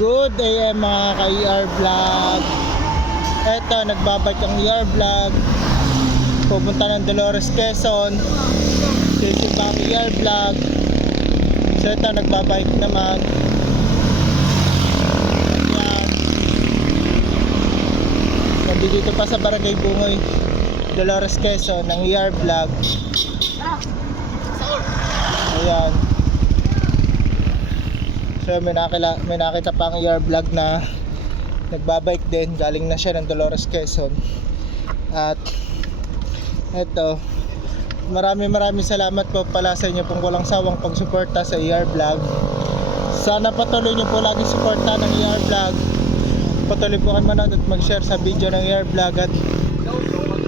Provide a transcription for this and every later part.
Good AM mga ka-ER Vlog. Eto, nagbabike ang ER Vlog. Pupunta ng Dolores, Quezon. Sisibang ER Vlog. So eto, nagbabike naman. Ayan. Nandito pa sa Barangay Bungoy, Dolores, Quezon ng ER Vlog. Ayan. So may nakita pa ang ER Vlog na nagbabike din, galing na siya ng Dolores, Quezon. At eto, maraming salamat po pala sa inyo pong walang sawang pagsuporta sa ER Vlog. Sana patuloy nyo po lagi suporta ng ER Vlog. Patuloy po kayo manood at mag-share sa video ng ER Vlog. At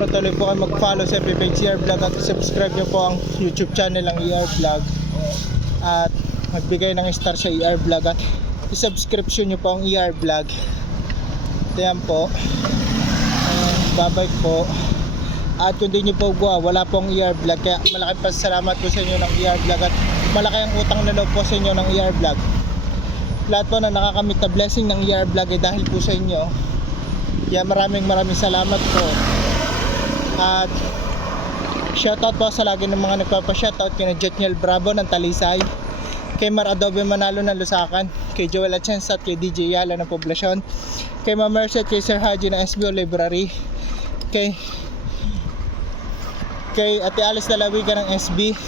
patuloy po kayo mag-follow sa FB page ER Vlog. At subscribe nyo po ang YouTube channel ng ER Vlog. At magbigay ng star sa ER Vlog. At i-subscription nyo po ang ER Vlog. Ayan po, babike po. At kung di nyo po wala pong ER Vlog. Kaya malaki pa salamat po sa inyo ng ER Vlog. At malaki ang utang na loob po sa inyo ng ER Vlog. Lahat po na nakakamit na blessing ng ER Vlog ay dahil po sa inyo. Kaya maraming salamat po. At shoutout po sa lagi ng mga nagpapa-shoutout kina Jetniel Bravo ng Talisay, kay Mar Adobe Manalo ng Lusakan, kay Joel Atienza at kay DJ Yala ng Poblacion, kay Ma'am Mercy at kay Sir Haji ng SBO Library, kay Ate Alice Dalawiga ng SB,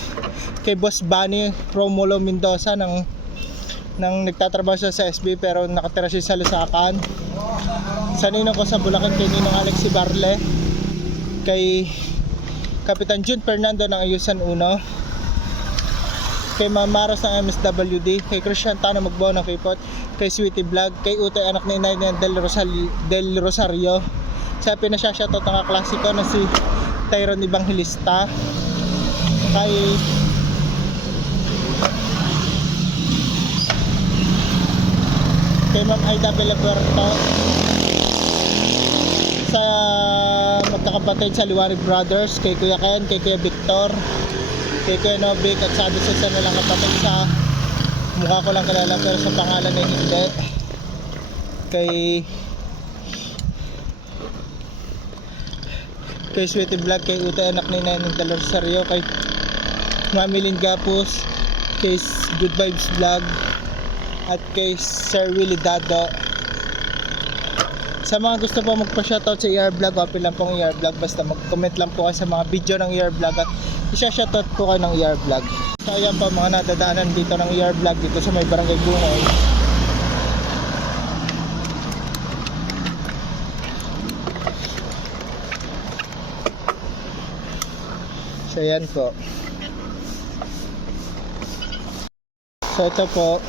kay Boss Bunny Romulo Mendoza ng nagtatrabaho siya sa SB pero nakatira siya sa Lusakan, sa ninong ko sa Bulacan kay Ninong Alexi Barle, kay Kapitan Jun Fernando ng Ayusan Uno, kay Mamaros ng MSWD, kay Christian Tano Magbo ng Kipot, kay Sweetie Vlog, kay Utoy anak ni Inay Del Rosario, sa pinasya-shoutout ng kaklasiko na si Tyron Evangelista, kay Ma'am Aida Villapuerto, sa magkakapatid sa Liwanag Brothers, kay Kuya Ken, kay Kuya Victor, kay Kuya Novik, at sabi sa nilang kapatid sa mukha ko lang kilala pero sa pangalan ay hindi, kay Sweetie Vlog, kay Uta anak ni Neneng Del Rosario, kay Mami Lynn Gapus, kay Good Vibes Vlog, at kay Sir Willie Dado. Sa mga gusto po magpa-shoutout sa ER Vlog, open lang pong ER Vlog, basta mag-comment lang po kayo sa mga video ng ER Vlog at isa-shoutout po kayo ng ER Vlog. So ayan po mga nadadaanan dito ng ER Vlog dito sa may Barangay Bungoy. So ayan po. So ito po,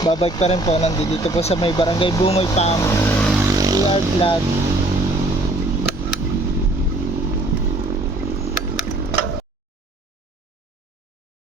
babike pa rin po, nandito po sa may Barangay Bungoy Pam, ER Vlog.